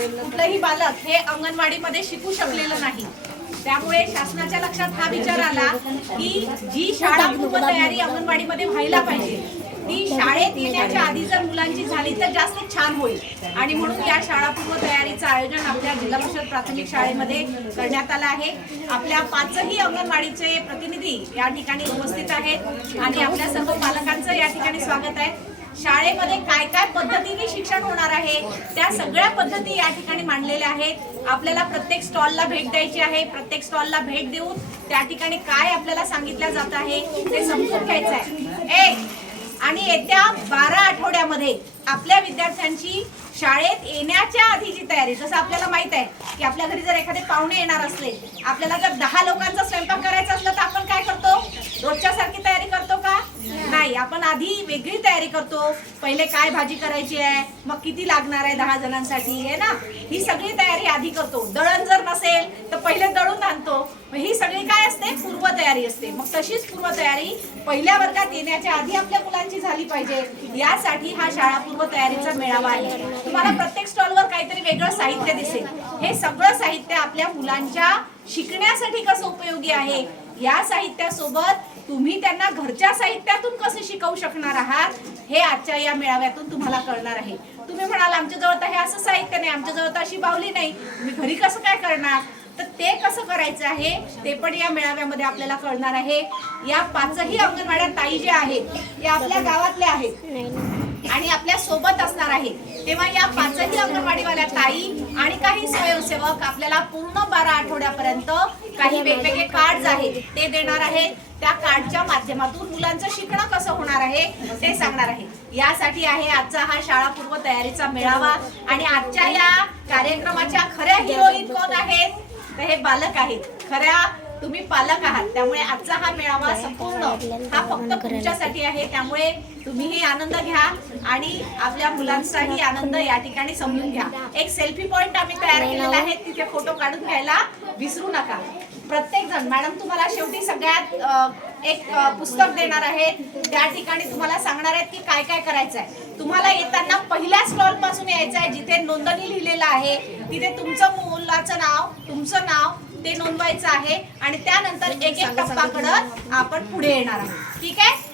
कुठलंही बालक हे अंगणवाडीमध्ये शिकू शकलेलं नाही। त्यामुळे शासनाच्या लक्षात हा विचार आला की जी शाळा पूर्व तयारी अंगणवाडीमध्ये व्हायला पाहिजे ती शाळेत येण्याच्या आधी जर मुलांची झाली तर जास्त छान होईल। आणि म्हणून या शाळा पूर्व तयारीचं आयोजन आपल्या जिल्हा परिषद प्राथमिक शाळेमध्ये करण्यात आलं आहे। आपल्या 5ही अंगणवाडीचे प्रतिनिधी या ठिकाणी उपस्थित आहेत आणि आपल्या सर्व पालकांचं या ठिकाणी स्वागत आहे। शाळेमध्ये काय काय पद्धतीने शिक्षण होणार आहे त्या सगळ्या पद्धती या ठिकाणी मांडलेल्या आहेत। आपल्याला प्रत्येक स्टॉलला भेट द्यायची आहे। प्रत्येक स्टॉलला भेट देऊन त्या ठिकाणी काय आपल्याला सांगितलं जात आहे ते समजून घ्यायचं आहे। आणि येत्या 12 आठवड्यामध्ये आपल्या विद्यार्थ्यांची शाळेत येण्याच्या आधीची तयारी, जसं आपल्याला माहित आहे की आपल्या घरी जर एखादे पाहुणे येणार असले, आपल्याला जर 10 लोकांचा स्वयंपाक करायचा असला तर आपण काय करतो? रोजच्या सारखी तयारी करतो का? नाही, आपण आधी वेगळी तयारी करतो। पहिले काय भाजी करायची आहे, मग किती लागणार आहे 10 जणांसाठी आहे ना, ही सगळी तयारी आधी करतो। दळण जर नसेल तर पहिले दळून आणतो। ही सगळी काय असते? पूर्व तयारी असते। मग तशीच पूर्व तयारी पहिल्या वर्गात येण्याच्या आधी आपल्या मुलांची झाली पाहिजे, यासाठी हा शाळा पूर्व तयारीचा मेळावा आहे। तुम्हाला प्रत्येक स्टॉलवर काहीतरी वेगळं साहित्य दिसेल। हे सगळं साहित्य आपल्या मुलांच्या शिकण्यासाठी कसं उपयोगी आहे, या साहित्यासोबत तुम्ही त्यांना घरच्या साहित्यातून कसे शिकवू शकणार आहात हे आजच्या या मेळाव्यातून तुम्हाला कळणार आहे। तुम्ही म्हणाल आमच्याजवळ तर हे असं साहित्य नाही, आमच्याजवळ तर अशी बाहुली नाही, तुम्ही घरी कसं काय करणार? तर ते कसं करायचं आहे ते पण या मेळाव्यामध्ये आपल्याला कळणार आहे। या 5ही अंगणवाड्या ताई ज्या आहेत या आपल्या गावातल्या आहेत आणि आपल्या सोबत असणार आहे। तेव्हा या 5ही अंगणवाडीवाल्या ताई आणि काही स्वयंसेवक आपल्याला पूर्ण 12 आठवड्यापर्यंत काही वेगवेगळे कार्ड आहेत ते देणार आहेत। त्या कार्डच्या माध्यमातून मुलांचं शिकणं कसं होणार आहे ते सांगणार आहे। यासाठी आहे आजचा हा शाळा पूर्व तयारीचा मेळावा। आणि आजच्या या कार्यक्रमाच्या खऱ्या हिरोईन कोण आहेत? तर हे बालक आहेत। खऱ्या तुम्ही पालक आहात। त्यामुळे आजचा हा मेळावा संपूर्ण हा फक्त तुमच्यासाठी आहे। त्यामुळे तुम्हीही आनंद घ्या आणि आपल्या मुलांचाही आनंद या ठिकाणी समजून घ्या। एक सेल्फी पॉइंट आम्ही तयार केलेला आहे, तिथे फोटो काढून घ्यायला विसरू नका। प्रत्येक जण मॅडम तुम्हाला शेवटी सगळ्यात एक पुस्तक देणार आहेत, त्या ठिकाणी तुम्हाला सांगणार आहेत की काय काय करायचं आहे। तुम्हाला येताना पहिल्या स्टॉल पासून यायचं आहे जिथे नोंदणी लिहिलेलं आहे, तिथे तुमचं मुलाचं नाव, तुमचं नाव ते नोंदवायचं आहे आणि त्यानंतर एक एक टप्पा करत आपण पुढे येणार आहोत। ठीक आहे?